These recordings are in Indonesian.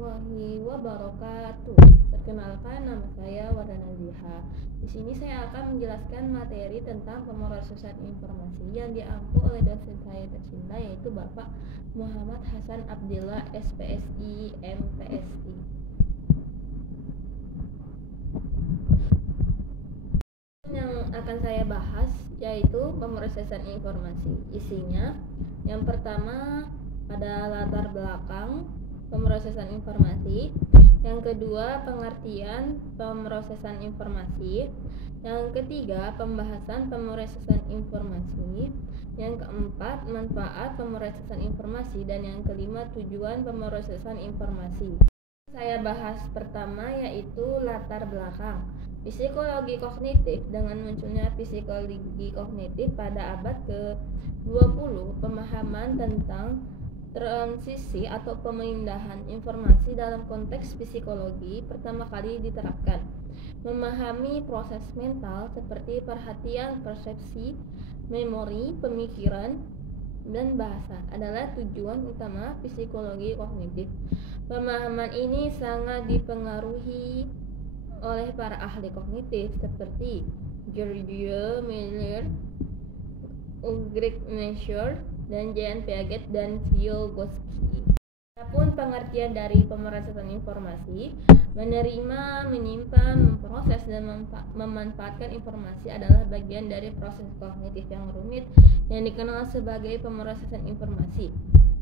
warahmatullahi wabarakatuh. Perkenalkan, nama saya Wardana Ziha. Di sini saya akan menjelaskan materi tentang pemrosesan informasi yang diampu oleh dosen saya tercinta, yaitu Bapak Muhammad Hasan Abdillah, SPSI, MPSI. Yang akan saya bahas yaitu pemrosesan informasi. Isinya, yang pertama ada latar belakang pemrosesan informasi, yang kedua pengertian pemrosesan informasi, yang ketiga pembahasan pemrosesan informasi, yang keempat manfaat pemrosesan informasi, dan yang kelima tujuan pemrosesan informasi. Saya bahas pertama yaitu latar belakang. Psikologi kognitif. Dengan munculnya psikologi kognitif pada abad ke-20, pemahaman tentang transisi atau pemindahan informasi dalam konteks psikologi pertama kali diterapkan. Memahami proses mental seperti perhatian, persepsi, memori, pemikiran, dan bahasa adalah tujuan utama psikologi kognitif. Pemahaman ini sangat dipengaruhi oleh para ahli kognitif seperti Giorgio Miller, Ulrich Nesher, dan Jean Piaget dan Vygotsky. Adapun pengertian dari pemrosesan informasi, menerima, menyimpan, memproses, dan memanfaatkan informasi adalah bagian dari proses kognitif yang rumit yang dikenal sebagai pemrosesan informasi.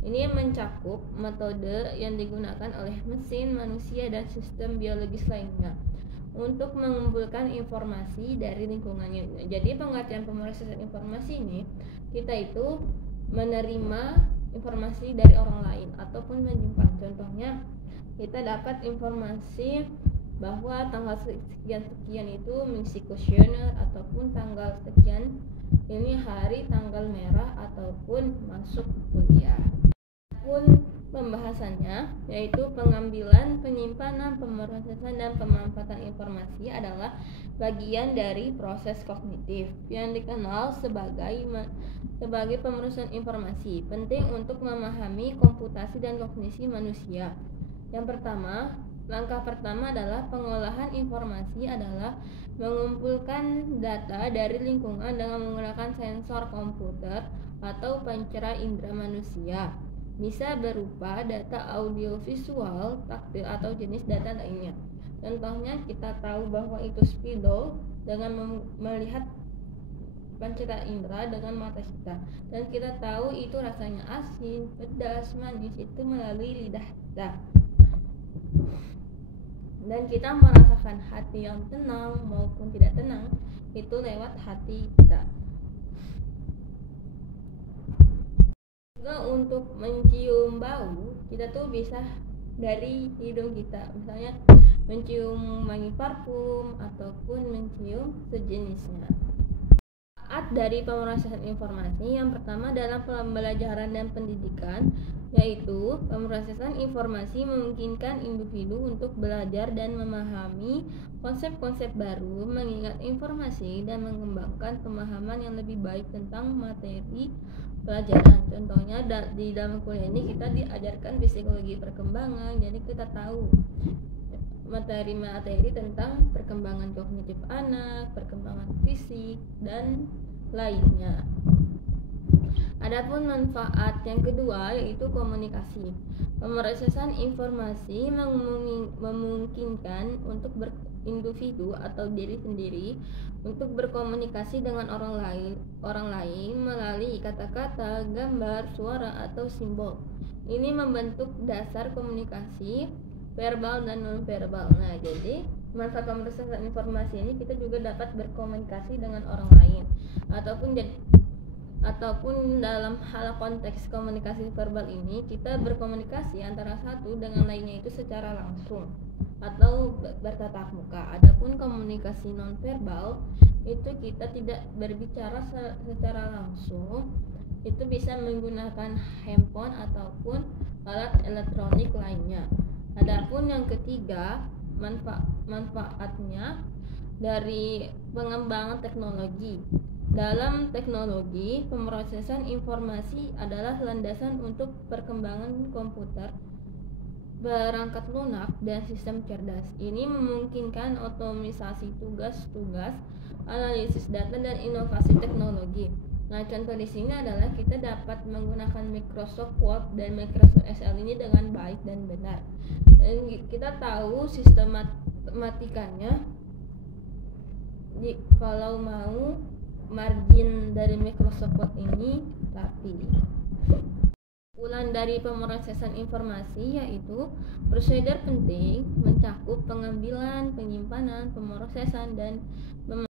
Ini mencakup metode yang digunakan oleh mesin, manusia, dan sistem biologis lainnya untuk mengumpulkan informasi dari lingkungannya. Jadi pengertian pemrosesan informasi ini, kita itu menerima informasi dari orang lain ataupun menyimpan. Contohnya, kita dapat informasi bahwa tanggal sekian itu mengisi kuesioner, ataupun tanggal sekian ini hari tanggal merah, ataupun masuk kuliah. Pun pembahasannya yaitu pengambilan, penyimpanan, pemrosesan, dan pemanfaatan informasi adalah bagian dari proses kognitif yang dikenal sebagai pemrosesan informasi. Penting untuk memahami komputasi dan kognisi manusia. Yang pertama, langkah pertama adalah pengolahan informasi adalah mengumpulkan data dari lingkungan dengan menggunakan sensor komputer atau pancara indera manusia. Bisa berupa data audiovisual, taktil, atau jenis data lainnya. Contohnya, kita tahu bahwa itu spidol dengan melihat pancara indera dengan mata kita, dan kita tahu itu rasanya asin, pedas, manis itu melalui lidah kita, dan kita merasakan hati yang tenang maupun tidak tenang itu lewat hati kita. Juga untuk mencium bau, kita tuh bisa dari hidung kita, misalnya mencium wangi parfum ataupun mencium sejenisnya. Manfaat dari pemrosesan informasi, yang pertama dalam pembelajaran dan pendidikan, yaitu pemrosesan informasi memungkinkan individu untuk belajar dan memahami konsep-konsep baru, mengingat informasi, dan mengembangkan pemahaman yang lebih baik tentang materi pelajaran. Contohnya di dalam kuliah ini kita diajarkan psikologi perkembangan, jadi kita tahu materi-materi tentang perkembangan kognitif anak, perkembangan fisik, dan lainnya. Adapun manfaat yang kedua yaitu komunikasi. Pemrosesan informasi memungkinkan untuk individu atau diri sendiri untuk berkomunikasi dengan orang lain melalui kata-kata, gambar, suara, atau simbol. Ini membentuk dasar komunikasi verbal dan non-verbal. Nah, jadi manfaat pemrosesan informasi ini kita juga dapat berkomunikasi dengan orang lain, ataupun dalam hal konteks komunikasi verbal ini kita berkomunikasi antara satu dengan lainnya itu secara langsung atau bertatap muka. Adapun komunikasi non-verbal itu kita tidak berbicara secara langsung, itu bisa menggunakan handphone ataupun alat elektronik lainnya. Adapun yang ketiga, manfaatnya dari pengembangan teknologi. Dalam teknologi, pemrosesan informasi adalah landasan untuk perkembangan komputer perangkat lunak dan sistem cerdas. Ini memungkinkan otomatisasi tugas-tugas, analisis data dan inovasi teknologi. Nah, contoh di sini adalah kita dapat menggunakan Microsoft Word dan Microsoft Excel ini dengan baik dan benar. Dan kita tahu sistematikanya. Kalau mau margin dari Microsoft Word ini rapi. Kesimpulan dari pemrosesan informasi yaitu prosedur penting mencakup pengambilan, penyimpanan, pemrosesan, dan